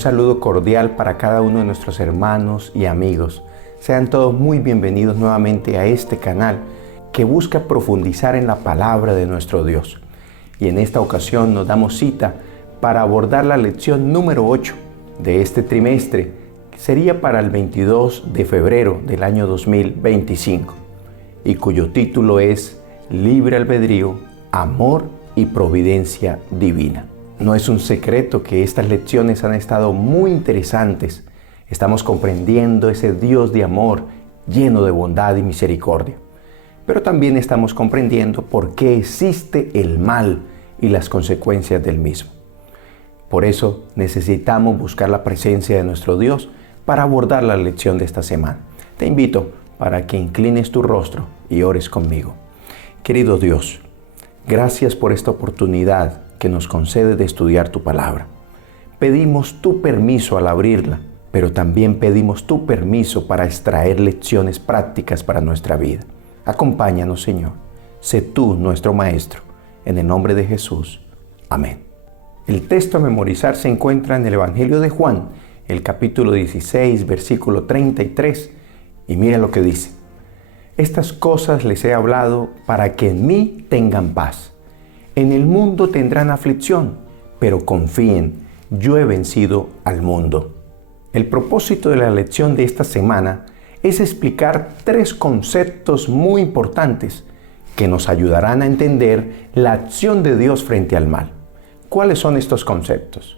saludo cordial para cada uno de nuestros hermanos y amigos. Sean todos muy bienvenidos nuevamente a este canal que busca profundizar en la palabra de nuestro Dios. Y en esta ocasión nos damos cita para abordar la lección número 8 de este trimestre, que sería para el 22 de febrero del año 2025, y cuyo título es Libre Albedrío, Amor y Providencia Divina. No es un secreto que estas lecciones han estado muy interesantes. Estamos comprendiendo ese Dios de amor lleno de bondad y misericordia. Pero también estamos comprendiendo por qué existe el mal y las consecuencias del mismo. Por eso necesitamos buscar la presencia de nuestro Dios para abordar la lección de esta semana. Te invito para que inclines tu rostro y ores conmigo. Querido Dios, gracias por esta oportunidad que nos concede de estudiar tu palabra. Pedimos tu permiso al abrirla, pero también pedimos tu permiso para extraer lecciones prácticas para nuestra vida. Acompáñanos, Señor. Sé tú nuestro Maestro. En el nombre de Jesús. Amén. El texto a memorizar se encuentra en el Evangelio de Juan, el capítulo 16, versículo 33. Y mira lo que dice. Estas cosas les he hablado para que en mí tengan paz. En el mundo tendrán aflicción, pero confíen, yo he vencido al mundo. El propósito de la lección de esta semana es explicar tres conceptos muy importantes que nos ayudarán a entender la acción de Dios frente al mal. ¿Cuáles son estos conceptos?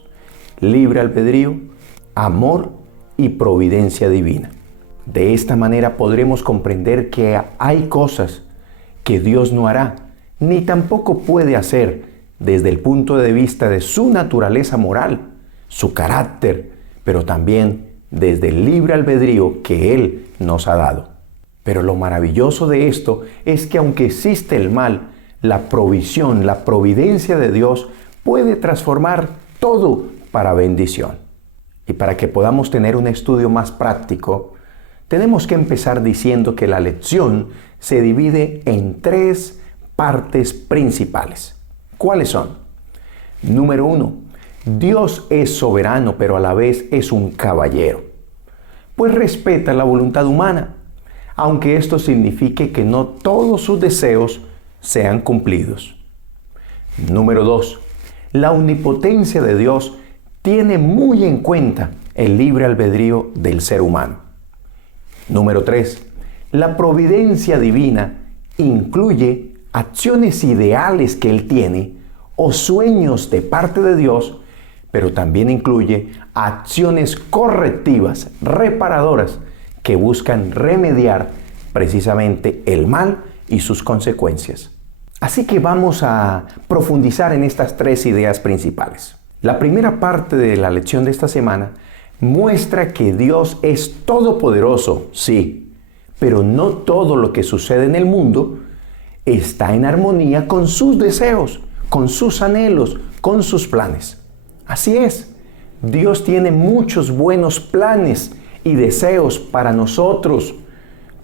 Libre albedrío, amor y providencia divina. De esta manera podremos comprender que hay cosas que Dios no hará, ni tampoco puede hacer desde el punto de vista de su naturaleza moral, su carácter, pero también desde el libre albedrío que Él nos ha dado. Pero lo maravilloso de esto es que aunque existe el mal, la provisión, la providencia de Dios puede transformar todo para bendición. Y para que podamos tener un estudio más práctico, tenemos que empezar diciendo que la lección se divide en tres partes principales. ¿Cuáles son? Número 1. Dios es soberano, pero a la vez es un caballero, pues respeta la voluntad humana, aunque esto signifique que no todos sus deseos sean cumplidos. Número 2. La omnipotencia de Dios tiene muy en cuenta el libre albedrío del ser humano. Número 3. La providencia divina incluye acciones ideales que Él tiene o sueños de parte de Dios, pero también incluye acciones correctivas, reparadoras, que buscan remediar precisamente el mal y sus consecuencias. Así que vamos a profundizar en estas tres ideas principales. La primera parte de la lección de esta semana muestra que Dios es todopoderoso, sí, pero no todo lo que sucede en el mundo está en armonía con sus deseos, con sus anhelos, con sus planes. Así es, Dios tiene muchos buenos planes y deseos para nosotros,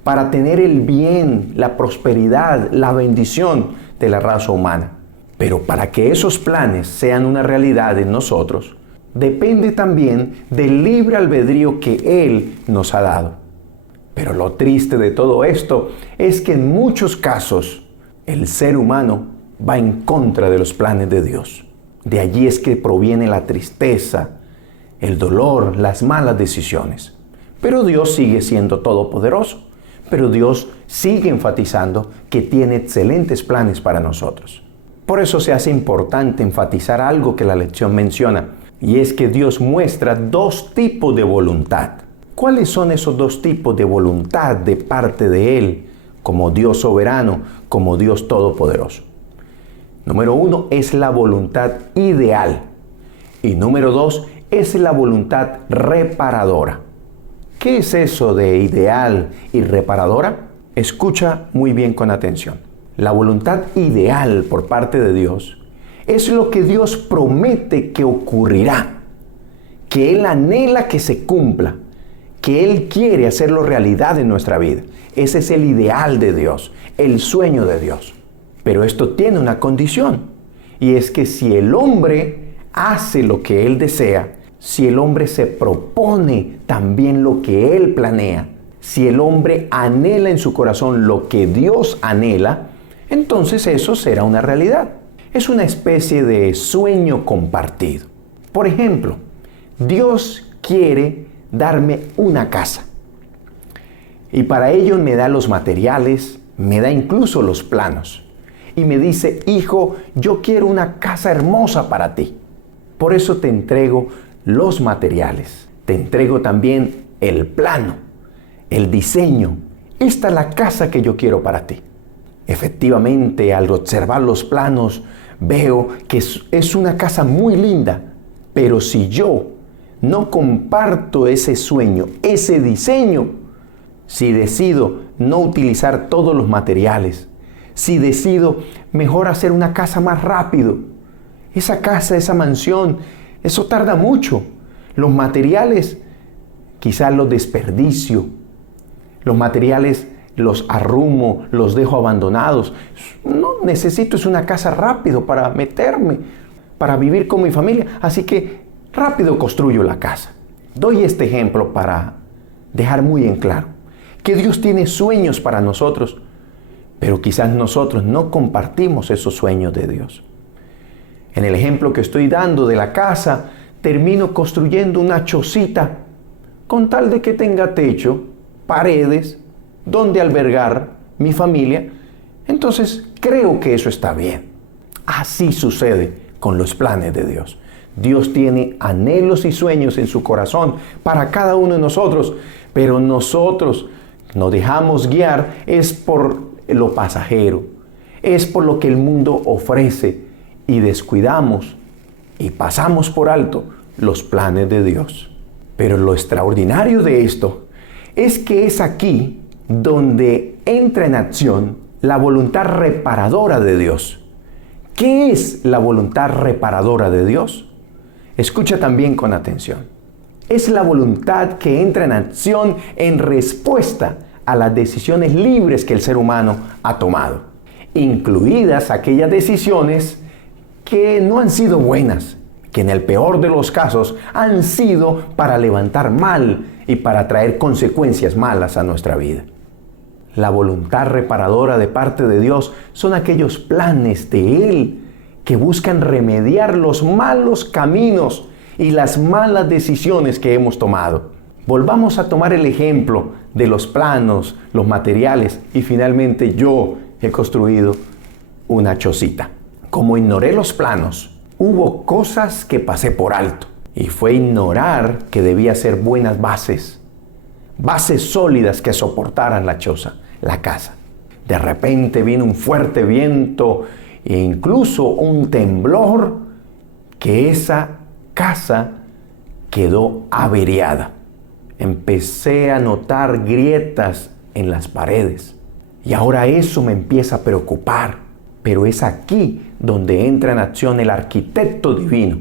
para tener el bien, la prosperidad, la bendición de la raza humana. Pero para que esos planes sean una realidad en nosotros, depende también del libre albedrío que Él nos ha dado. Pero lo triste de todo esto es que en muchos casos el ser humano va en contra de los planes de Dios. De allí es que proviene la tristeza, el dolor, las malas decisiones. Pero Dios sigue siendo todopoderoso. Pero Dios sigue enfatizando que tiene excelentes planes para nosotros. Por eso se hace importante enfatizar algo que la lección menciona, y es que Dios muestra dos tipos de voluntad. ¿Cuáles son esos dos tipos de voluntad de parte de Él, como Dios soberano, como Dios todopoderoso? Número 1 es la voluntad ideal. Y número 2 es la voluntad reparadora. ¿Qué es eso de ideal y reparadora? Escucha muy bien con atención. La voluntad ideal por parte de Dios es lo que Dios promete que ocurrirá, que Él anhela que se cumpla, que Él quiere hacerlo realidad en nuestra vida. Ese es el ideal de Dios, el sueño de Dios. Pero esto tiene una condición, y es que si el hombre hace lo que él desea, si el hombre se propone también lo que él planea, si el hombre anhela en su corazón lo que Dios anhela, entonces eso será una realidad. Es una especie de sueño compartido. Por ejemplo, Dios quiere darme una casa. Y para ello me da los materiales, me da incluso los planos. Y me dice, hijo, yo quiero una casa hermosa para ti. Por eso te entrego los materiales. Te entrego también el plano, el diseño. Esta es la casa que yo quiero para ti. Efectivamente, al observar los planos, veo que es una casa muy linda. Pero si yo no comparto ese sueño, ese diseño, si decido no utilizar todos los materiales, si decido mejor hacer una casa más rápido, esa casa, esa mansión, eso tarda mucho. Los materiales, quizás los desperdicio. Los materiales los arrumo, los dejo abandonados. No necesito, es una casa rápido para meterme, para vivir con mi familia. Así que rápido construyo la casa. Doy este ejemplo para dejar muy en claro que Dios tiene sueños para nosotros, pero quizás nosotros no compartimos esos sueños de Dios. En el ejemplo que estoy dando de la casa, termino construyendo una chocita con tal de que tenga techo, paredes, donde albergar mi familia. Entonces creo que eso está bien. Así sucede con los planes de Dios. Dios tiene anhelos y sueños en su corazón para cada uno de nosotros, pero nosotros nos dejamos guiar es por lo pasajero, es por lo que el mundo ofrece y descuidamos y pasamos por alto los planes de Dios. Pero lo extraordinario de esto es que es aquí donde entra en acción la voluntad reparadora de Dios. ¿Qué es la voluntad reparadora de Dios? Escucha también con atención. Es la voluntad que entra en acción en respuesta a las decisiones libres que el ser humano ha tomado, incluidas aquellas decisiones que no han sido buenas, que en el peor de los casos han sido para levantar mal y para traer consecuencias malas a nuestra vida. La voluntad reparadora de parte de Dios son aquellos planes de Él que buscan remediar los malos caminos y las malas decisiones que hemos tomado. Volvamos a tomar el ejemplo de los planos, los materiales y finalmente yo he construido una chocita. Como ignoré los planos, hubo cosas que pasé por alto y fue ignorar que debía ser buenas bases sólidas que soportaran la choza, la casa. De repente vino un fuerte viento e incluso un temblor que esa casa quedó averiada. Empecé a notar grietas en las paredes y ahora eso me empieza a preocupar. Pero es aquí donde entra en acción el arquitecto divino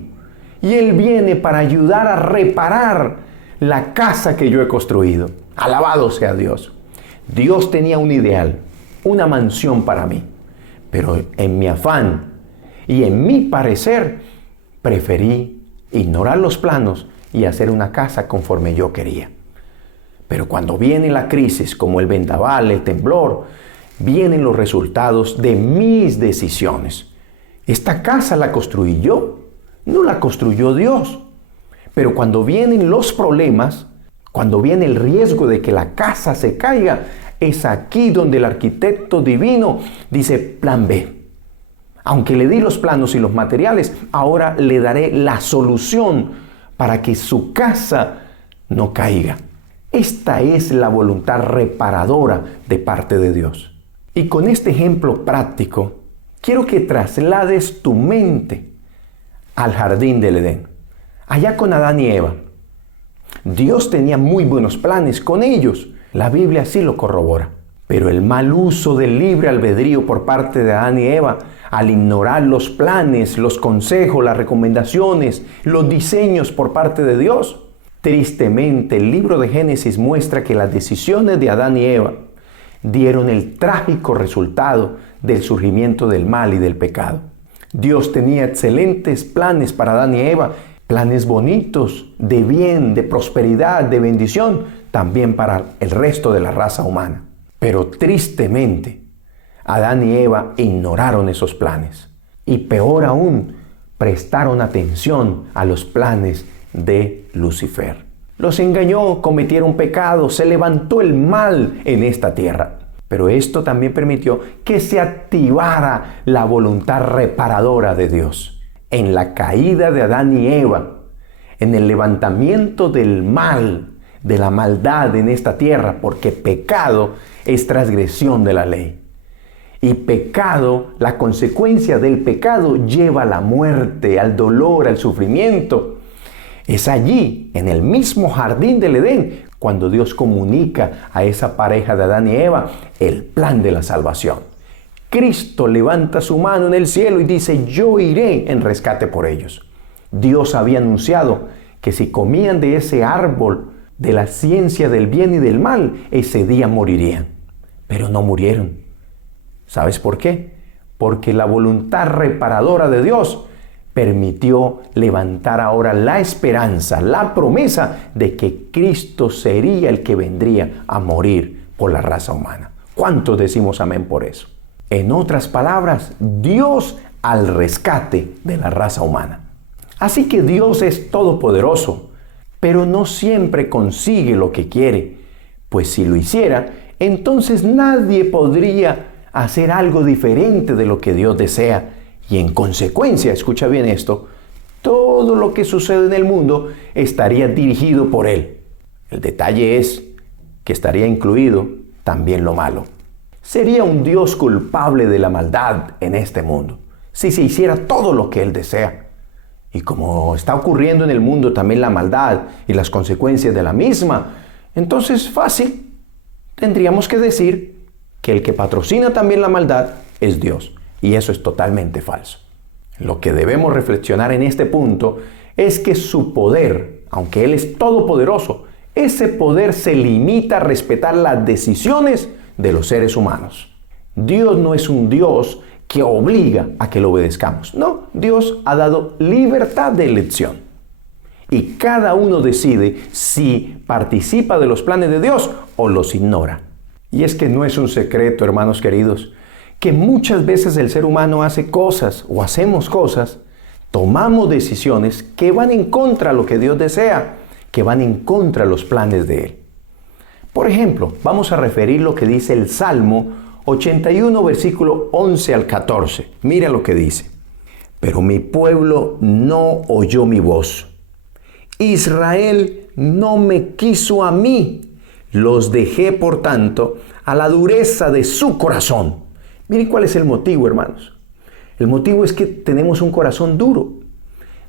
y Él viene para ayudar a reparar la casa que yo he construido. Alabado sea Dios. Dios tenía un ideal, una mansión para mí, pero en mi afán y en mi parecer preferí ignorar los planos y hacer una casa conforme yo quería. Pero cuando viene la crisis, como el vendaval, el temblor, vienen los resultados de mis decisiones. Esta casa la construí yo, no la construyó Dios. Pero cuando vienen los problemas, cuando viene el riesgo de que la casa se caiga, es aquí donde el arquitecto divino dice plan B. Aunque le di los planos y los materiales, ahora le daré la solución para que su casa no caiga. Esta es la voluntad reparadora de parte de Dios. Y con este ejemplo práctico, quiero que traslades tu mente al jardín del Edén, allá con Adán y Eva. Dios tenía muy buenos planes con ellos. La Biblia así lo corrobora. Pero el mal uso del libre albedrío por parte de Adán y Eva, al ignorar los planes, los consejos, las recomendaciones, los diseños por parte de Dios, tristemente el libro de Génesis muestra que las decisiones de Adán y Eva dieron el trágico resultado del surgimiento del mal y del pecado. Dios tenía excelentes planes para Adán y Eva planes bonitos, de bien, de prosperidad, de bendición, también para el resto de la raza humana. Pero tristemente, Adán y Eva ignoraron esos planes. Y peor aún, prestaron atención a los planes de Lucifer. Los engañó, cometieron pecado, se levantó el mal en esta tierra. Pero esto también permitió que se activara la voluntad reparadora de Dios. En la caída de Adán y Eva, en el levantamiento del mal, de la maldad en esta tierra, porque pecado es transgresión de la ley. Y pecado, la consecuencia del pecado lleva a la muerte, al dolor, al sufrimiento. Es allí, en el mismo jardín del Edén, cuando Dios comunica a esa pareja de Adán y Eva el plan de la salvación. Cristo levanta su mano en el cielo y dice: yo iré en rescate por ellos. Dios había anunciado que si comían de ese árbol de la ciencia del bien y del mal, ese día morirían. Pero no murieron. ¿Sabes por qué? Porque la voluntad reparadora de Dios permitió levantar ahora la esperanza, la promesa de que Cristo sería el que vendría a morir por la raza humana. ¿Cuántos decimos amén por eso? En otras palabras, Dios al rescate de la raza humana. Así que Dios es todopoderoso, pero no siempre consigue lo que quiere, pues si lo hiciera, entonces nadie podría hacer algo diferente de lo que Dios desea. Y en consecuencia, escucha bien esto, todo lo que sucede en el mundo estaría dirigido por Él. El detalle es que estaría incluido también lo malo. Sería un Dios culpable de la maldad en este mundo, si se hiciera todo lo que Él desea. Y como está ocurriendo en el mundo también la maldad y las consecuencias de la misma, entonces fácil, tendríamos que decir que el que patrocina también la maldad es Dios. Y eso es totalmente falso. Lo que debemos reflexionar en este punto es que su poder, aunque Él es todopoderoso, ese poder se limita a respetar las decisiones de los seres humanos. Dios no es un Dios que obliga a que lo obedezcamos. No, Dios ha dado libertad de elección. Y cada uno decide si participa de los planes de Dios o los ignora. Y es que no es un secreto, hermanos queridos, que muchas veces el ser humano hace cosas o hacemos cosas, tomamos decisiones que van en contra de lo que Dios desea, que van en contra de los planes de Él. Por ejemplo, vamos a referir lo que dice el Salmo 81, versículo 11 al 14. Mira lo que dice: pero mi pueblo no oyó mi voz. Israel no me quiso a mí. Los dejé, por tanto, a la dureza de su corazón. Miren cuál es el motivo, hermanos. El motivo es que tenemos un corazón duro.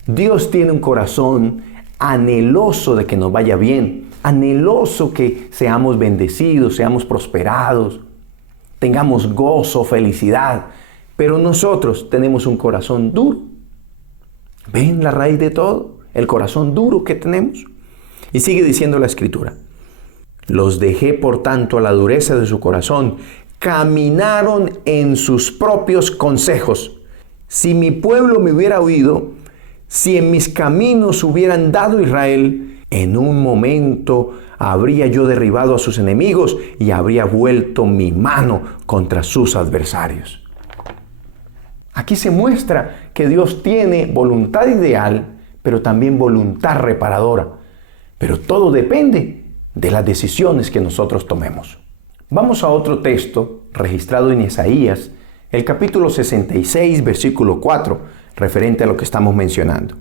Dios tiene un corazón anheloso de que nos vaya bien, anheloso que seamos bendecidos, seamos prosperados, tengamos gozo, felicidad. Pero nosotros tenemos un corazón duro. ¿Ven la raíz de todo? El corazón duro que tenemos. Y sigue diciendo la Escritura: los dejé, por tanto, a la dureza de su corazón. Caminaron en sus propios consejos. Si mi pueblo me hubiera oído, si en mis caminos hubieran dado Israel, en un momento habría yo derribado a sus enemigos y habría vuelto mi mano contra sus adversarios. Aquí se muestra que Dios tiene voluntad ideal, pero también voluntad reparadora. Pero todo depende de las decisiones que nosotros tomemos. Vamos a otro texto registrado en Isaías, el capítulo 66, versículo 4, referente a lo que estamos mencionando.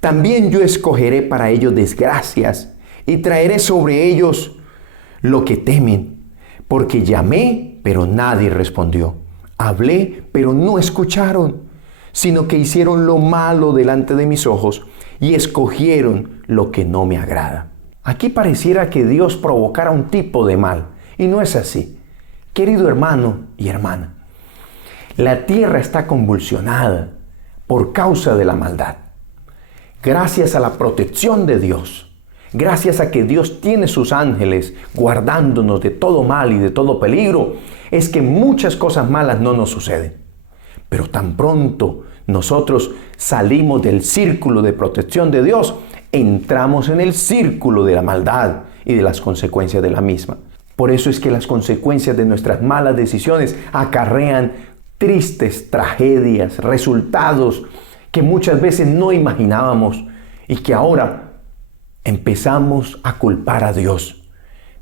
También yo escogeré para ellos desgracias y traeré sobre ellos lo que temen, porque llamé, pero nadie respondió. Hablé, pero no escucharon, sino que hicieron lo malo delante de mis ojos y escogieron lo que no me agrada. Aquí pareciera que Dios provocara un tipo de mal. Y no es así. Querido hermano y hermana, la tierra está convulsionada por causa de la maldad. Gracias a la protección de Dios, gracias a que Dios tiene sus ángeles guardándonos de todo mal y de todo peligro, es que muchas cosas malas no nos suceden. Pero tan pronto nosotros salimos del círculo de protección de Dios, entramos en el círculo de la maldad y de las consecuencias de la misma. Por eso es que las consecuencias de nuestras malas decisiones acarrean tristes tragedias, resultados que muchas veces no imaginábamos y que ahora empezamos a culpar a Dios.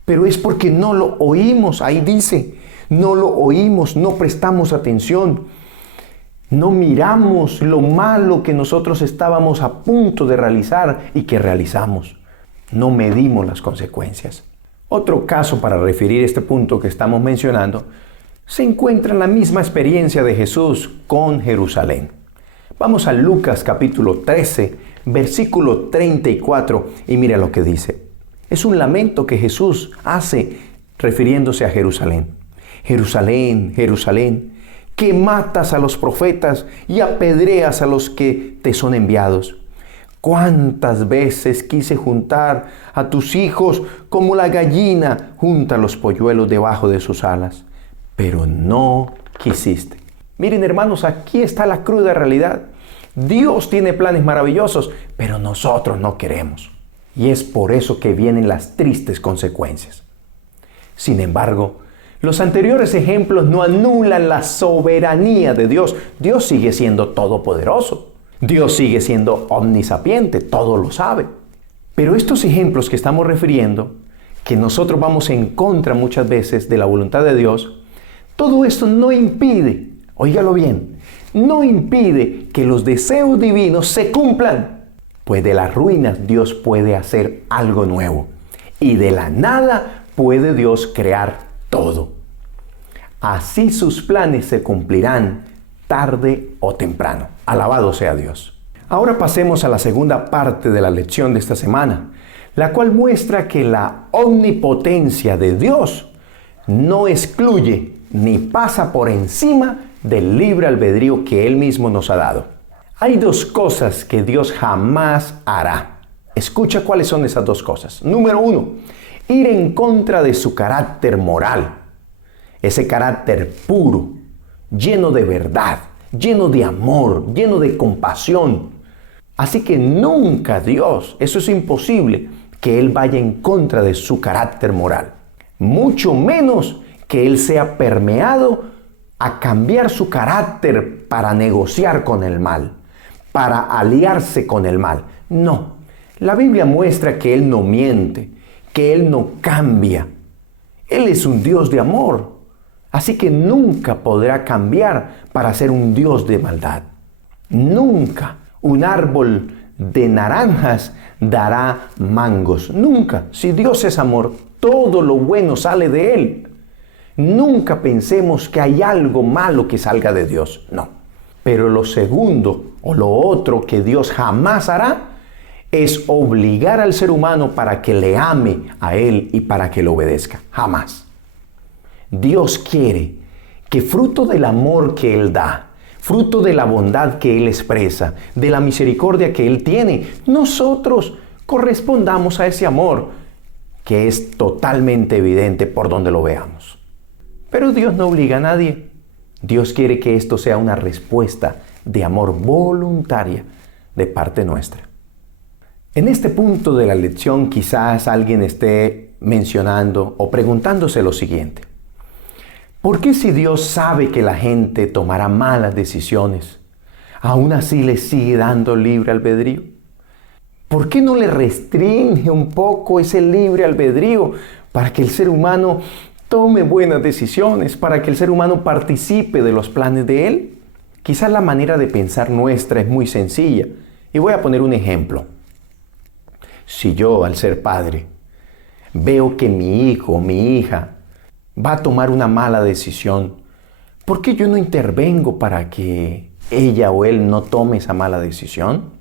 Pero es porque no lo oímos, ahí dice, no lo oímos, no prestamos atención, no miramos lo malo que nosotros estábamos a punto de realizar y que realizamos. No medimos las consecuencias. Otro caso para referir este punto que estamos mencionando se encuentra en la misma experiencia de Jesús con Jerusalén. Vamos a Lucas capítulo 13, versículo 34 y mira lo que dice. Es un lamento que Jesús hace refiriéndose a Jerusalén. Jerusalén, Jerusalén, que matas a los profetas y apedreas a los que te son enviados. ¿Cuántas veces quise juntar a tus hijos como la gallina junta los polluelos debajo de sus alas? Pero no quisiste. Miren, hermanos, aquí está la cruda realidad. Dios tiene planes maravillosos, pero nosotros no queremos. Y es por eso que vienen las tristes consecuencias. Sin embargo, los anteriores ejemplos no anulan la soberanía de Dios. Dios sigue siendo todopoderoso. Dios sigue siendo omnisapiente, todo lo sabe. Pero estos ejemplos que estamos refiriendo, que nosotros vamos en contra muchas veces de la voluntad de Dios, todo esto no impide, óigalo bien, no impide que los deseos divinos se cumplan. Pues de las ruinas Dios puede hacer algo nuevo. Y de la nada puede Dios crear todo. Así sus planes se cumplirán tarde o temprano. Alabado sea Dios. Ahora pasemos a la segunda parte de la lección de esta semana, la cual muestra que la omnipotencia de Dios no excluye ni pasa por encima del libre albedrío que Él mismo nos ha dado. Hay dos cosas que Dios jamás hará. Escucha cuáles son esas dos cosas. Número 1, ir en contra de su carácter moral. Ese carácter puro, lleno de verdad, lleno de amor, lleno de compasión. Así que nunca Dios, eso es imposible, que Él vaya en contra de su carácter moral. Mucho menos que Él sea permeado a cambiar su carácter para negociar con el mal, para aliarse con el mal. No, la Biblia muestra que Él no miente, que Él no cambia. Él es un Dios de amor. Así que nunca podrá cambiar para ser un Dios de maldad. Nunca un árbol de naranjas dará mangos. Nunca. Si Dios es amor, todo lo bueno sale de Él. Nunca pensemos que hay algo malo que salga de Dios. No. Pero lo segundo o lo otro que Dios jamás hará es obligar al ser humano para que le ame a Él y para que le obedezca. Jamás. Dios quiere que fruto del amor que Él da, fruto de la bondad que Él expresa, de la misericordia que Él tiene, nosotros correspondamos a ese amor que es totalmente evidente por donde lo veamos. Pero Dios no obliga a nadie. Dios quiere que esto sea una respuesta de amor voluntaria de parte nuestra. En este punto de la lección quizás alguien esté mencionando o preguntándose lo siguiente. ¿Por qué si Dios sabe que la gente tomará malas decisiones, aún así le sigue dando libre albedrío? ¿Por qué no le restringe un poco ese libre albedrío para que el ser humano tome buenas decisiones, para que el ser humano participe de los planes de Él? Quizás la manera de pensar nuestra es muy sencilla. Y voy a poner un ejemplo. Si yo, al ser padre, veo que mi hijo o mi hija va a tomar una mala decisión, ¿por qué yo no intervengo para que ella o él no tome esa mala decisión?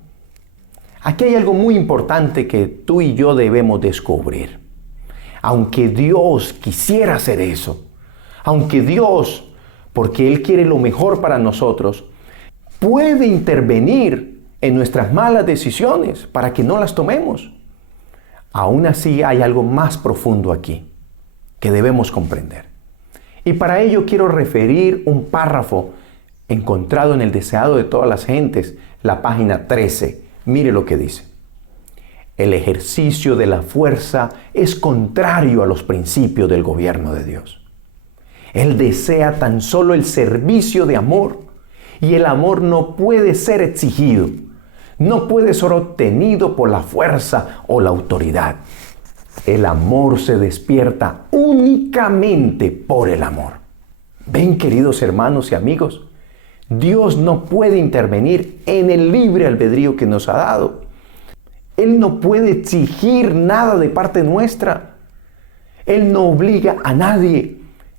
Aquí hay algo muy importante que tú y yo debemos descubrir. Aunque Dios quisiera hacer eso, aunque Dios, porque Él quiere lo mejor para nosotros, puede intervenir en nuestras malas decisiones para que no las tomemos, aún así hay algo más profundo aquí que debemos comprender. Y para ello quiero referir un párrafo encontrado en el deseado de todas las gentes, la página 13. Mire lo que dice. El ejercicio de la fuerza es contrario a los principios del gobierno de Dios. Él desea tan solo el servicio de amor, y el amor no puede ser exigido, no puede ser obtenido por la fuerza o la autoridad. El amor se despierta únicamente por el amor. Ven, queridos hermanos y amigos, Dios no puede intervenir en el libre albedrío que nos ha dado. Él no puede exigir nada de parte nuestra. Él no obliga a nadie.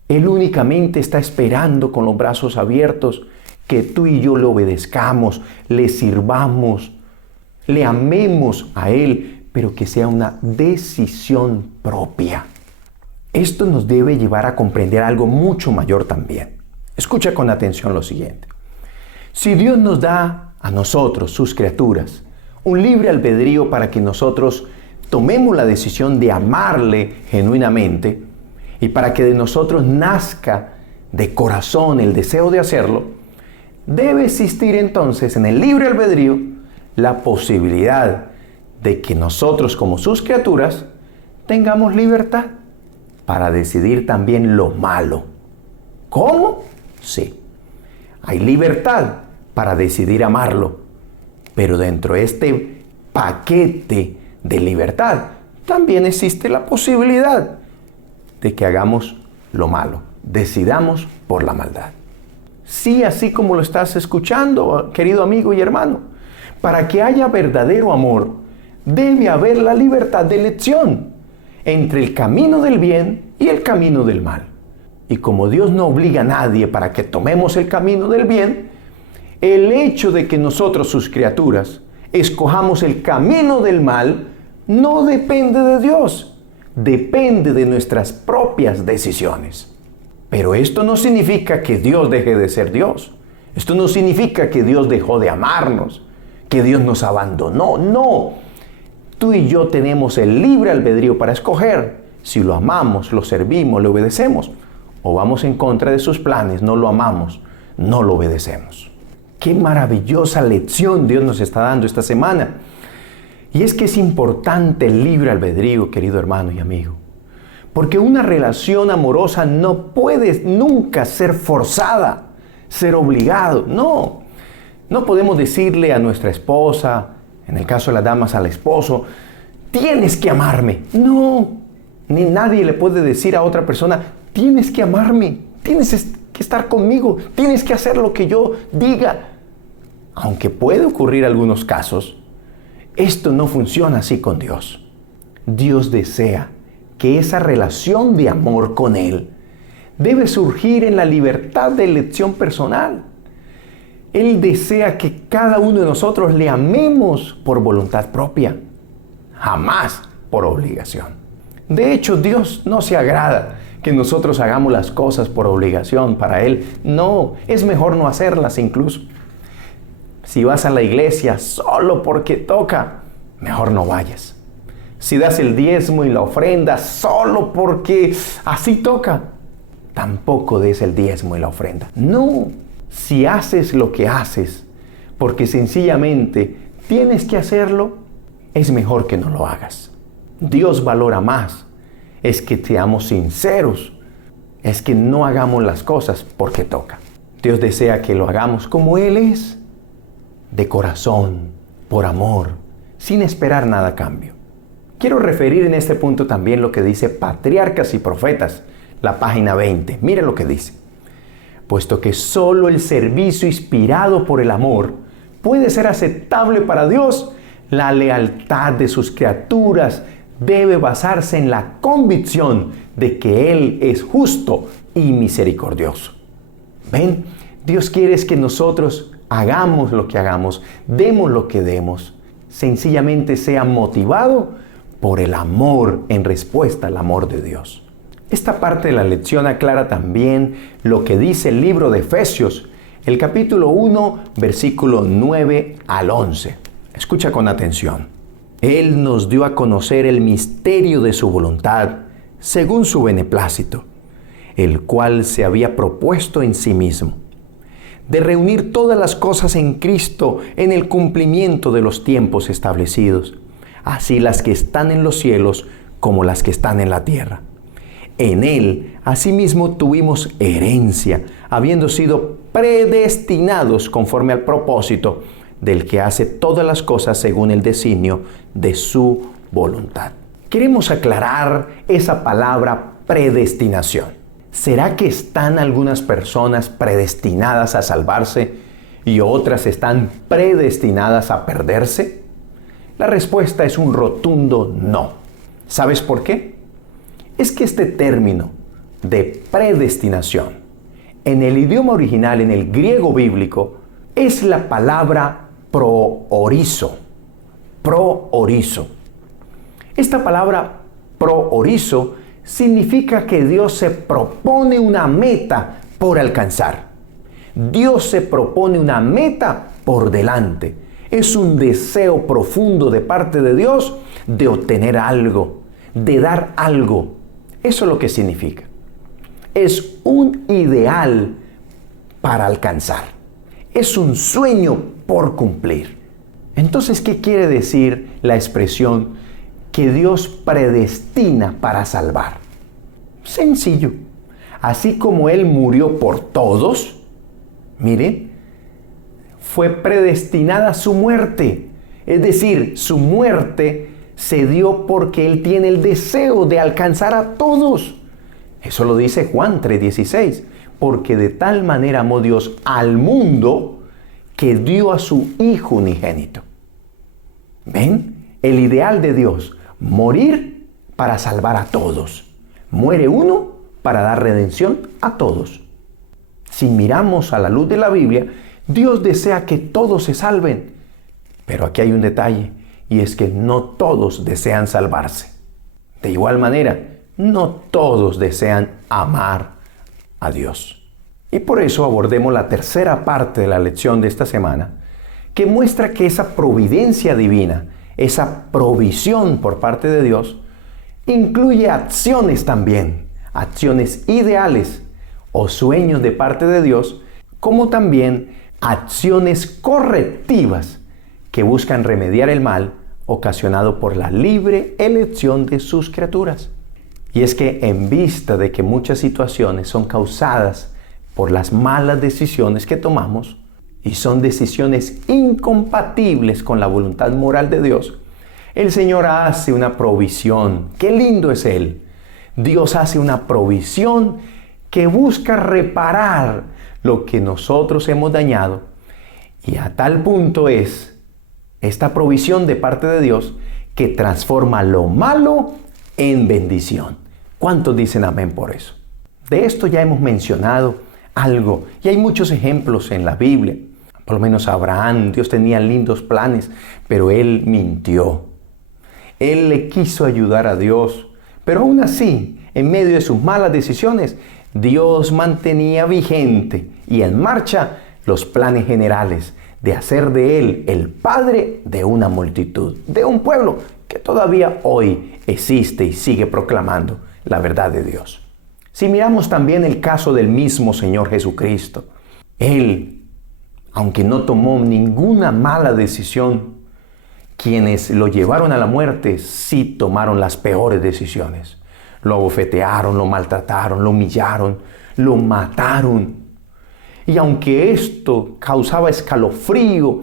Él únicamente está esperando con los brazos abiertos que tú y yo le obedezcamos, le sirvamos, le amemos a Él, pero que sea una decisión propia. Esto nos debe llevar a comprender algo mucho mayor también. Escucha con atención lo siguiente. Si Dios nos da a nosotros, sus criaturas, un libre albedrío para que nosotros tomemos la decisión de amarle genuinamente y para que de nosotros nazca de corazón el deseo de hacerlo, debe existir entonces en el libre albedrío la posibilidad de que nosotros como sus criaturas tengamos libertad para decidir también lo malo. ¿Cómo? Sí, hay libertad para decidir amarlo, pero dentro de este paquete de libertad también existe la posibilidad de que hagamos lo malo, decidamos por la maldad. Sí, así como lo estás escuchando, querido amigo y hermano, para que haya verdadero amor, debe haber la libertad de elección entre el camino del bien y el camino del mal. Y como Dios no obliga a nadie para que tomemos el camino del bien, el hecho de que nosotros, sus criaturas, escojamos el camino del mal, no depende de Dios, depende de nuestras propias decisiones. Pero esto no significa que Dios deje de ser Dios. Esto no significa que Dios dejó de amarnos, que Dios nos abandonó. No, tú y yo tenemos el libre albedrío para escoger si lo amamos, lo servimos, le obedecemos, o vamos en contra de sus planes, no lo amamos, no lo obedecemos. Qué maravillosa lección Dios nos está dando esta semana. Y es que es importante el libre albedrío, querido hermano y amigo. Porque una relación amorosa no puede nunca ser forzada, ser obligado. No, no podemos decirle a nuestra esposa, en el caso de las damas al esposo, tienes que amarme. No, ni nadie le puede decir a otra persona, tienes que amarme, tienes que estar conmigo, tienes que hacer lo que yo diga. Aunque puede ocurrir algunos casos, esto no funciona así con Dios. Dios desea que esa relación de amor con Él debe surgir en la libertad de elección personal. Él desea que cada uno de nosotros le amemos por voluntad propia, jamás por obligación. De hecho, Dios no se agrada que nosotros hagamos las cosas por obligación para Él. No, es mejor no hacerlas incluso. Si vas a la iglesia solo porque toca, mejor no vayas. Si das el diezmo y la ofrenda solo porque así toca, tampoco des el diezmo y la ofrenda. No, si haces lo que haces porque sencillamente tienes que hacerlo, es mejor que no lo hagas. Dios valora más es que seamos sinceros, es que no hagamos las cosas porque toca. Dios desea que lo hagamos como Él es, de corazón, por amor, sin esperar nada a cambio. Quiero referir en este punto también lo que dice Patriarcas y Profetas, la página 20. Mira lo que dice. Puesto que solo el servicio inspirado por el amor puede ser aceptable para Dios, la lealtad de sus criaturas debe basarse en la convicción de que Él es justo y misericordioso. ¿Ven? Dios quiere es que nosotros hagamos lo que hagamos, demos lo que demos, sencillamente sea motivado por el amor en respuesta al amor de Dios. Esta parte de la lección aclara también lo que dice el libro de Efesios, el capítulo 1, versículo 9 al 11. Escucha con atención. Él nos dio a conocer el misterio de su voluntad, según su beneplácito, el cual se había propuesto en sí mismo, de reunir todas las cosas en Cristo en el cumplimiento de los tiempos establecidos, así las que están en los cielos como las que están en la tierra. En Él, asimismo, tuvimos herencia, habiendo sido predestinados conforme al propósito del que hace todas las cosas según el designio de su voluntad. Queremos aclarar esa palabra predestinación. ¿Será que están algunas personas predestinadas a salvarse y otras están predestinadas a perderse? La respuesta es un rotundo no. ¿Sabes por qué? Es que este término de predestinación, en el idioma original, en el griego bíblico, es la palabra proorizo. Proorizo. Esta palabra proorizo significa que Dios se propone una meta por alcanzar. Dios se propone una meta por delante. Es un deseo profundo de parte de Dios de obtener algo, de dar algo. Eso es lo que significa. Es un ideal para alcanzar. Es un sueño por cumplir. Entonces, ¿qué quiere decir la expresión que Dios predestina para salvar? Sencillo. Así como Él murió por todos, miren, fue predestinada su muerte. Es decir, su muerte se dio porque Él tiene el deseo de alcanzar a todos. Eso lo dice Juan 3:16. Porque de tal manera amó Dios al mundo que dio a su Hijo unigénito. ¿Ven? El ideal de Dios, morir para salvar a todos. Muere uno para dar redención a todos. Si miramos a la luz de la Biblia, Dios desea que todos se salven. Pero aquí hay un detalle, y es que no todos desean salvarse. De igual manera, no todos desean amar a Dios. Y por eso abordemos la tercera parte de la lección de esta semana, que muestra que esa providencia divina, esa provisión por parte de Dios, incluye acciones también, acciones ideales o sueños de parte de Dios, como también acciones correctivas que buscan remediar el mal ocasionado por la libre elección de sus criaturas. Y es que en vista de que muchas situaciones son causadas por las malas decisiones que tomamos, y son decisiones incompatibles con la voluntad moral de Dios, el Señor hace una provisión. ¡Qué lindo es Él! Dios hace una provisión que busca reparar lo que nosotros hemos dañado. Y a tal punto es esta provisión de parte de Dios que transforma lo malo en bendición. ¿Cuántos dicen amén por eso? De esto ya hemos mencionado algo y hay muchos ejemplos en la Biblia. Por lo menos Abraham, Dios tenía lindos planes, pero él mintió. Él le quiso ayudar a Dios, pero aún así, en medio de sus malas decisiones, Dios mantenía vigente y en marcha los planes generales de hacer de él el padre de una multitud, de un pueblo que todavía hoy existe y sigue proclamando la verdad de Dios. Si miramos también el caso del mismo Señor Jesucristo, Él, aunque no tomó ninguna mala decisión, quienes lo llevaron a la muerte sí tomaron las peores decisiones. Lo abofetearon, lo maltrataron, lo humillaron, lo mataron. Y aunque esto causaba escalofrío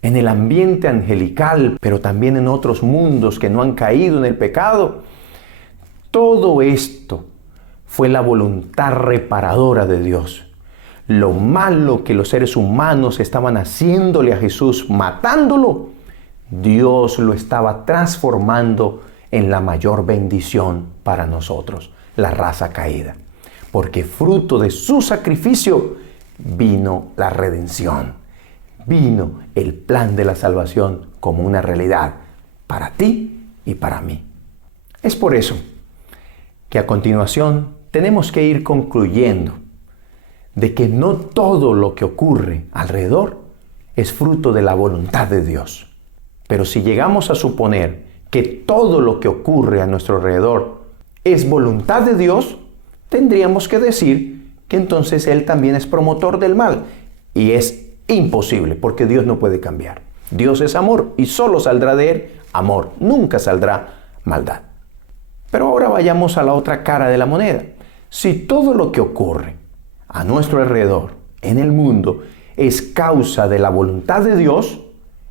en el ambiente angelical, pero también en otros mundos que no han caído en el pecado, todo esto fue la voluntad reparadora de Dios. Lo malo que los seres humanos estaban haciéndole a Jesús, matándolo, Dios lo estaba transformando en la mayor bendición para nosotros, la raza caída. Porque fruto de su sacrificio vino la redención, vino el plan de la salvación como una realidad para ti y para mí. Es por eso que a continuación tenemos que ir concluyendo de que no todo lo que ocurre alrededor es fruto de la voluntad de Dios. Pero si llegamos a suponer que todo lo que ocurre a nuestro alrededor es voluntad de Dios, tendríamos que decir que entonces Él también es promotor del mal Y es imposible porque Dios no puede cambiar. Dios es amor y solo saldrá de Él amor, nunca saldrá maldad. Pero ahora vayamos a la otra cara de la moneda. Si todo lo que ocurre a nuestro alrededor, en el mundo, es causa de la voluntad de Dios,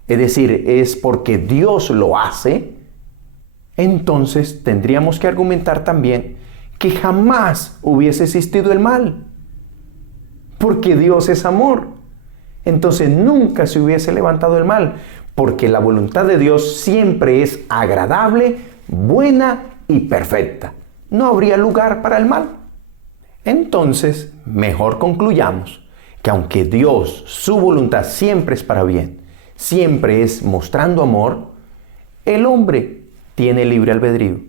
es decir, es porque Dios lo hace, entonces tendríamos que argumentar también que jamás hubiese existido el mal, porque Dios es amor. Entonces nunca se hubiese levantado el mal, porque la voluntad de Dios siempre es agradable, buena y perfecta. No habría lugar para el mal. Entonces, mejor concluyamos que aunque Dios, su voluntad siempre es para bien, siempre es mostrando amor, el hombre tiene libre albedrío.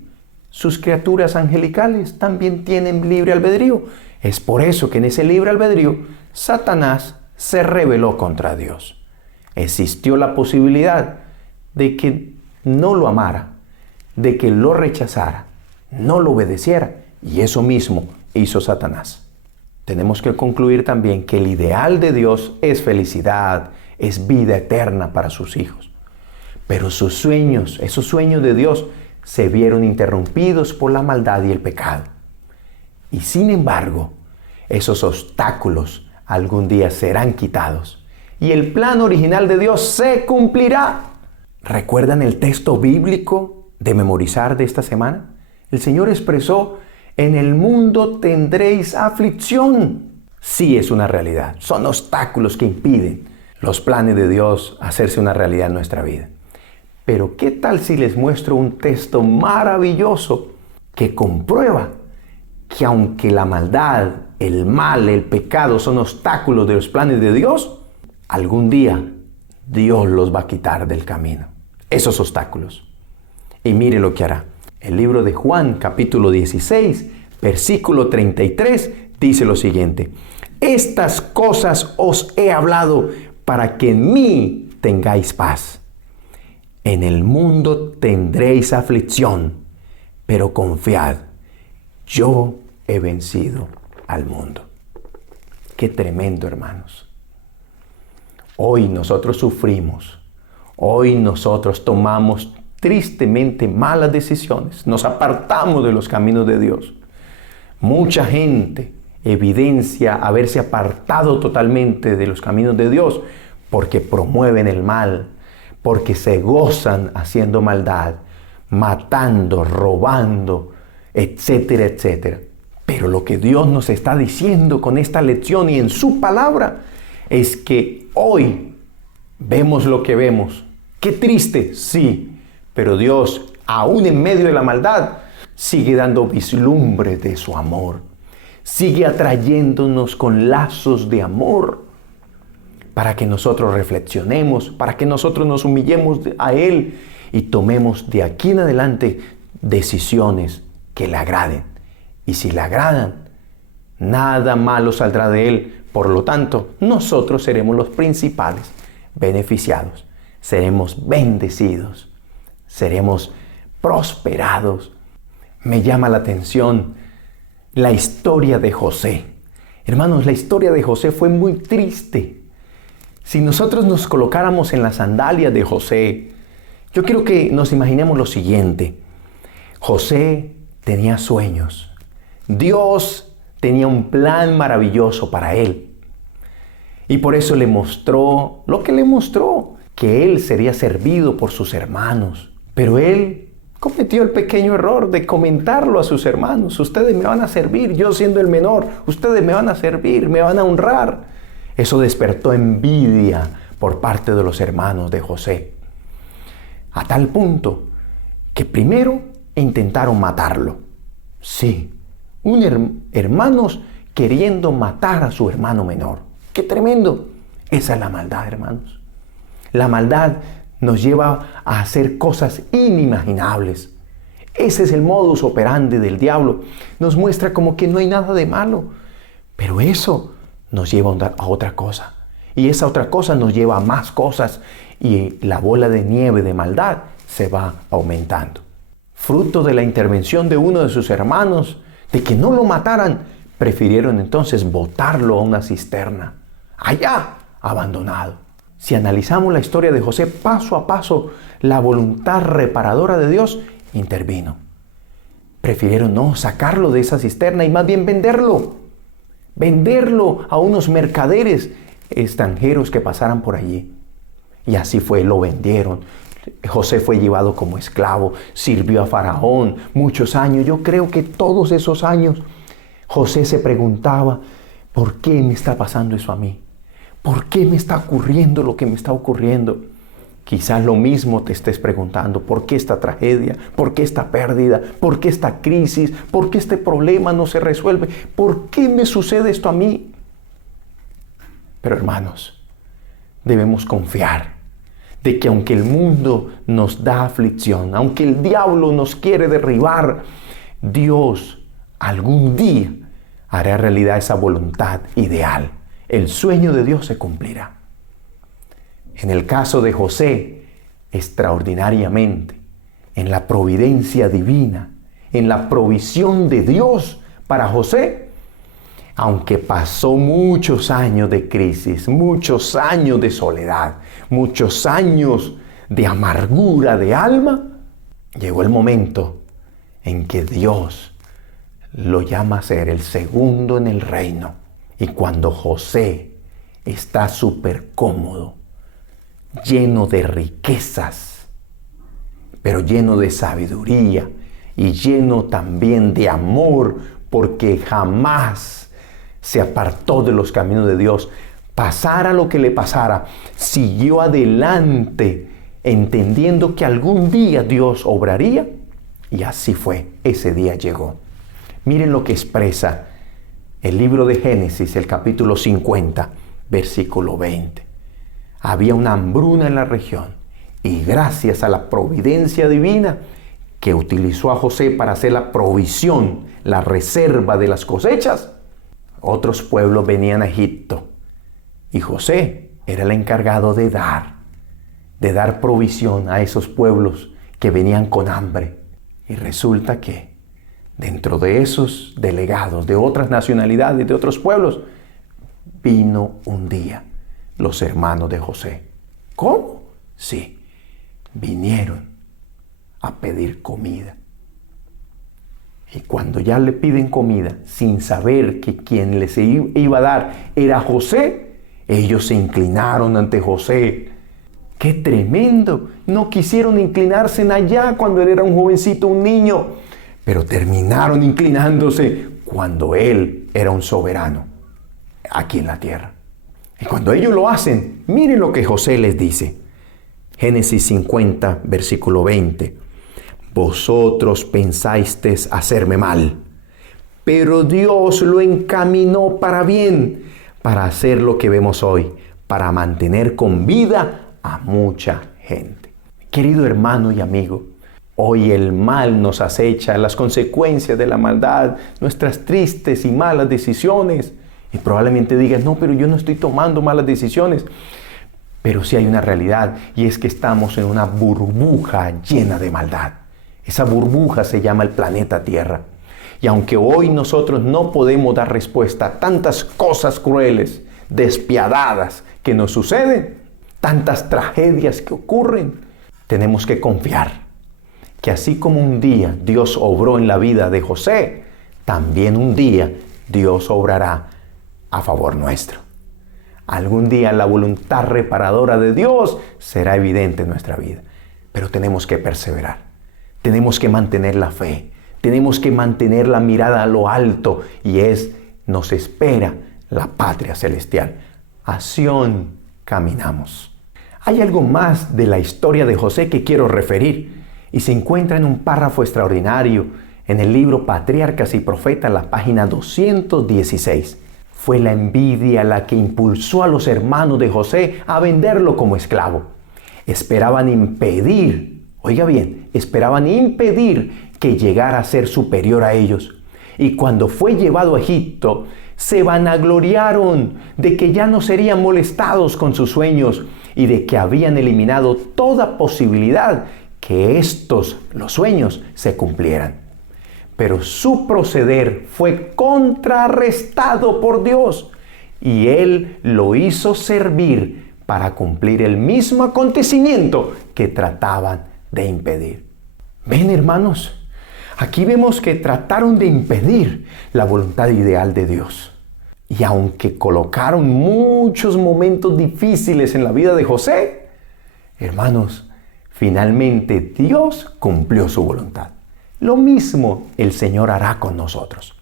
Sus criaturas angelicales también tienen libre albedrío. Es por eso que en ese libre albedrío, Satanás se rebeló contra Dios. Existió la posibilidad de que no lo amara, de que lo rechazara, no lo obedeciera, y eso mismo hizo Satanás. Tenemos que concluir también que el ideal de Dios es felicidad, es vida eterna para sus hijos. Pero sus sueños, esos sueños de Dios, se vieron interrumpidos por la maldad y el pecado. Y sin embargo, esos obstáculos algún día serán quitados y el plan original de Dios se cumplirá. ¿Recuerdan el texto bíblico de memorizar de esta semana? El Señor expresó: en el mundo tendréis aflicción. Sí, es una realidad. Son obstáculos que impiden los planes de Dios hacerse una realidad en nuestra vida. Pero ¿qué tal si les muestro un texto maravilloso que comprueba que aunque la maldad, el mal, el pecado son obstáculos de los planes de Dios, algún día Dios los va a quitar del camino, esos obstáculos? Y mire lo que hará. El libro de Juan, capítulo 16, versículo 33, dice lo siguiente: estas cosas os he hablado para que en mí tengáis paz. En el mundo tendréis aflicción, pero confiad, yo he vencido al mundo. Qué tremendo, hermanos. Hoy nosotros sufrimos, hoy nosotros tomamos tristemente malas decisiones, nos apartamos de los caminos de Dios. Mucha gente evidencia haberse apartado totalmente de los caminos de Dios porque promueven el mal, porque se gozan haciendo maldad, matando, robando, etcétera, etcétera. Pero lo que Dios nos está diciendo con esta lección y en su palabra es que hoy vemos lo que vemos. Qué triste, sí, pero Dios, aún en medio de la maldad, sigue dando vislumbre de su amor. Sigue atrayéndonos con lazos de amor para que nosotros reflexionemos, para que nosotros nos humillemos a Él y tomemos de aquí en adelante decisiones que le agraden. Y si le agradan, nada malo saldrá de Él. Por lo tanto, nosotros seremos los principales beneficiados. Seremos bendecidos. Seremos prosperados. Me llama la atención la historia de José. Hermanos, la historia de José fue muy triste. Si nosotros nos colocáramos en las sandalias de José, yo quiero que nos imaginemos lo siguiente. José tenía sueños. Dios tenía un plan maravilloso para él. Y por eso le mostró lo que le mostró, que él sería servido por sus hermanos. Pero él cometió el pequeño error de comentarlo a sus hermanos. Ustedes me van a servir, yo siendo el menor. Ustedes me van a servir, me van a honrar. Eso despertó envidia por parte de los hermanos de José. A tal punto que primero intentaron matarlo. Sí, hermanos queriendo matar a su hermano menor. ¡Qué tremendo! Esa es la maldad, hermanos. La maldad nos lleva a hacer cosas inimaginables. Ese es el modus operandi del diablo. Nos muestra como que no hay nada de malo. Pero eso nos lleva a otra cosa. Y esa otra cosa nos lleva a más cosas. Y la bola de nieve de maldad se va aumentando. Fruto de la intervención de uno de sus hermanos, de que no lo mataran, prefirieron entonces botarlo a una cisterna. Allá, abandonado. Si analizamos la historia de José paso a paso, la voluntad reparadora de Dios intervino. Prefirieron no sacarlo de esa cisterna y más bien venderlo a unos mercaderes extranjeros que pasaran por allí. Y así fue, lo vendieron. José fue llevado como esclavo, sirvió a Faraón muchos años. Yo creo que todos esos años José se preguntaba, ¿por qué me está pasando eso a mí? ¿Por qué me está ocurriendo lo que me está ocurriendo? Quizás lo mismo te estés preguntando, ¿por qué esta tragedia? ¿Por qué esta pérdida? ¿Por qué esta crisis? ¿Por qué este problema no se resuelve? ¿Por qué me sucede esto a mí? Pero hermanos, debemos confiar de que aunque el mundo nos da aflicción, aunque el diablo nos quiere derribar, Dios algún día hará realidad esa voluntad ideal. El sueño de Dios se cumplirá. En el caso de José, extraordinariamente, en la providencia divina, en la provisión de Dios para José, aunque pasó muchos años de crisis, muchos años de soledad, muchos años de amargura de alma, llegó el momento en que Dios lo llama a ser el segundo en el reino. Y cuando José está súper cómodo, lleno de riquezas, pero lleno de sabiduría y lleno también de amor, porque jamás se apartó de los caminos de Dios, pasara lo que le pasara, siguió adelante, entendiendo que algún día Dios obraría, y así fue, ese día llegó. Miren lo que expresa el libro de Génesis, el capítulo 50, versículo 20. Había una hambruna en la región, y gracias a la providencia divina que utilizó a José para hacer la provisión, la reserva de las cosechas, otros pueblos venían a Egipto. Y José era el encargado de dar provisión a esos pueblos que venían con hambre. Y resulta que dentro de esos delegados de otras nacionalidades, de otros pueblos, vino un día los hermanos de José. ¿Cómo? Sí, vinieron a pedir comida. Y cuando ya le piden comida, sin saber que quien les iba a dar era José, ellos se inclinaron ante José. ¡Qué tremendo! No quisieron inclinarse en allá cuando él era un jovencito, un niño, pero terminaron inclinándose cuando él era un soberano aquí en la tierra. Y cuando ellos lo hacen, miren lo que José les dice. Génesis 50, versículo 20. Vosotros pensasteis hacerme mal, pero Dios lo encaminó para bien, para hacer lo que vemos hoy, para mantener con vida a mucha gente. Querido hermano y amigo, hoy el mal nos acecha, las consecuencias de la maldad, nuestras tristes y malas decisiones. Y probablemente digas, no, pero yo no estoy tomando malas decisiones. Pero sí hay una realidad, y es que estamos en una burbuja llena de maldad. Esa burbuja se llama el planeta Tierra. Y aunque hoy nosotros no podemos dar respuesta a tantas cosas crueles, despiadadas que nos suceden, tantas tragedias que ocurren, tenemos que confiar que así como un día Dios obró en la vida de José, también un día Dios obrará a favor nuestro. Algún día la voluntad reparadora de Dios será evidente en nuestra vida, pero tenemos que perseverar. Tenemos que mantener la fe, tenemos que mantener la mirada a lo alto, y nos espera la patria celestial. A Sión caminamos. Hay algo más de la historia de José que quiero referir, y se encuentra en un párrafo extraordinario en el libro Patriarcas y Profetas, la página 216. Fue la envidia la que impulsó a los hermanos de José a venderlo como esclavo. Esperaban impedir, oiga bien, esperaban impedir que llegara a ser superior a ellos. Y cuando fue llevado a Egipto, se vanagloriaron de que ya no serían molestados con sus sueños y de que habían eliminado toda posibilidad que los sueños, se cumplieran. Pero su proceder fue contrarrestado por Dios, y Él lo hizo servir para cumplir el mismo acontecimiento que trataban de impedir. Ven, hermanos, aquí vemos que trataron de impedir la voluntad ideal de Dios. Y aunque colocaron muchos momentos difíciles en la vida de José, hermanos, finalmente Dios cumplió su voluntad. Lo mismo el Señor hará con nosotros.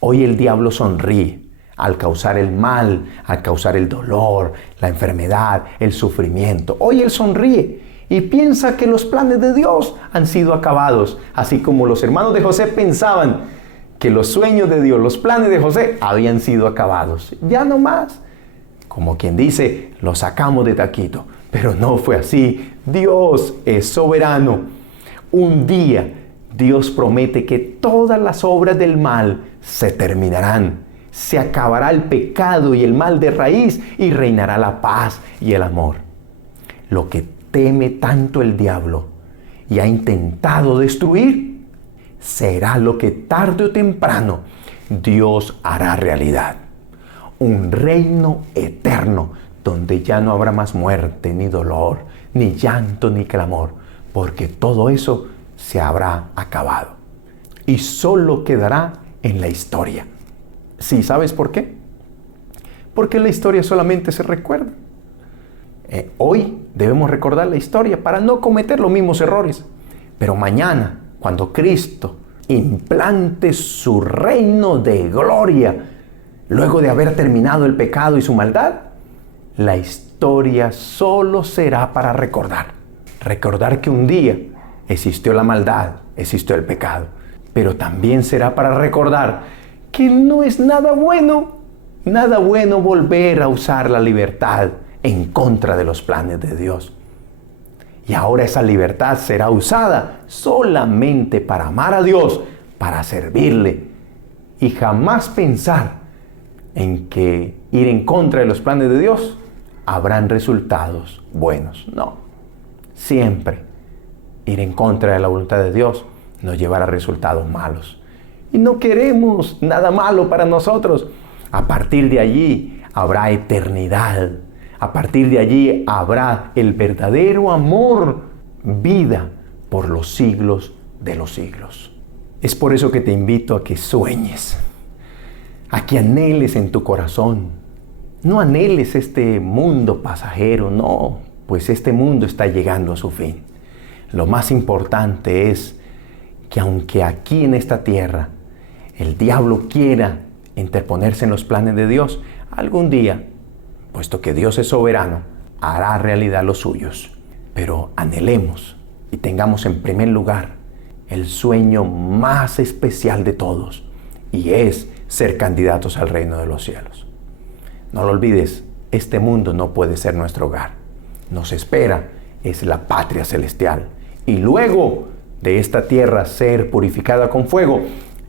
Hoy el diablo sonríe al causar el mal, al causar el dolor, la enfermedad, el sufrimiento. Hoy él sonríe y piensa que los planes de Dios han sido acabados, así como los hermanos de José pensaban que los sueños de Dios, los planes de José habían sido acabados. Ya no más. Como quien dice, lo sacamos de taquito. Pero no fue así. Dios es soberano. Un día Dios promete que todas las obras del mal se terminarán. Se acabará el pecado y el mal de raíz y reinará la paz y el amor. Lo que teme tanto el diablo y ha intentado destruir, será lo que tarde o temprano Dios hará realidad. Un reino eterno donde ya no habrá más muerte, ni dolor, ni llanto, ni clamor, porque todo eso se habrá acabado. Y solo quedará en la historia. ¿Sí sabes por qué? Porque la historia solamente se recuerda. Hoy debemos recordar la historia para no cometer los mismos errores. Pero mañana, cuando Cristo implante su reino de gloria, luego de haber terminado el pecado y su maldad, la historia solo será para recordar. Recordar que un día existió la maldad, existió el pecado, pero también será para recordar que no es nada bueno volver a usar la libertad en contra de los planes de Dios. Y ahora esa libertad será usada solamente para amar a Dios, para servirle y jamás pensar en que ir en contra de los planes de Dios habrán resultados buenos. No, siempre ir en contra de la voluntad de Dios nos llevará a resultados malos. Y no queremos nada malo para nosotros. A partir de allí habrá eternidad. A partir de allí habrá el verdadero amor, vida por los siglos de los siglos. Es por eso que te invito a que sueñes, a que anheles en tu corazón. No anheles este mundo pasajero, no, pues este mundo está llegando a su fin. Lo más importante es que aunque aquí en esta tierra el diablo quiera interponerse en los planes de Dios, algún día, puesto que Dios es soberano, hará realidad los suyos. Pero anhelemos y tengamos en primer lugar el sueño más especial de todos, y es ser candidatos al reino de los cielos. No lo olvides, este mundo no puede ser nuestro hogar. Nos espera es la patria celestial. Y luego de esta tierra ser purificada con fuego,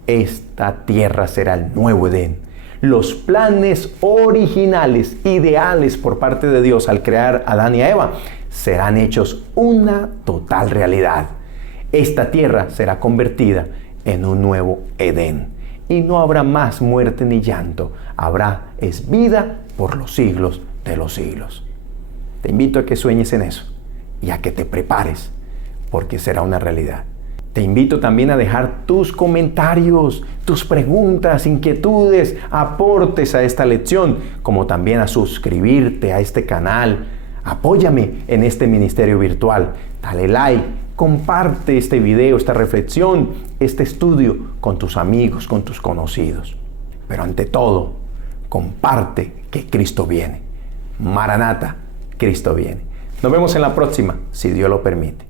esta tierra será el nuevo Edén. Los planes originales, ideales por parte de Dios al crear a Adán y a Eva, serán hechos una total realidad. Esta tierra será convertida en un nuevo Edén. Y no habrá más muerte ni llanto. Habrá es vida por los siglos de los siglos. Te invito a que sueñes en eso y a que te prepares, porque será una realidad. Te invito también a dejar tus comentarios, tus preguntas, inquietudes, aportes a esta lección, como también a suscribirte a este canal. Apóyame en este ministerio virtual. Dale like, comparte este video, esta reflexión, este estudio con tus amigos, con tus conocidos. Pero ante todo, comparte que Cristo viene. Maranata, Cristo viene. Nos vemos en la próxima, si Dios lo permite.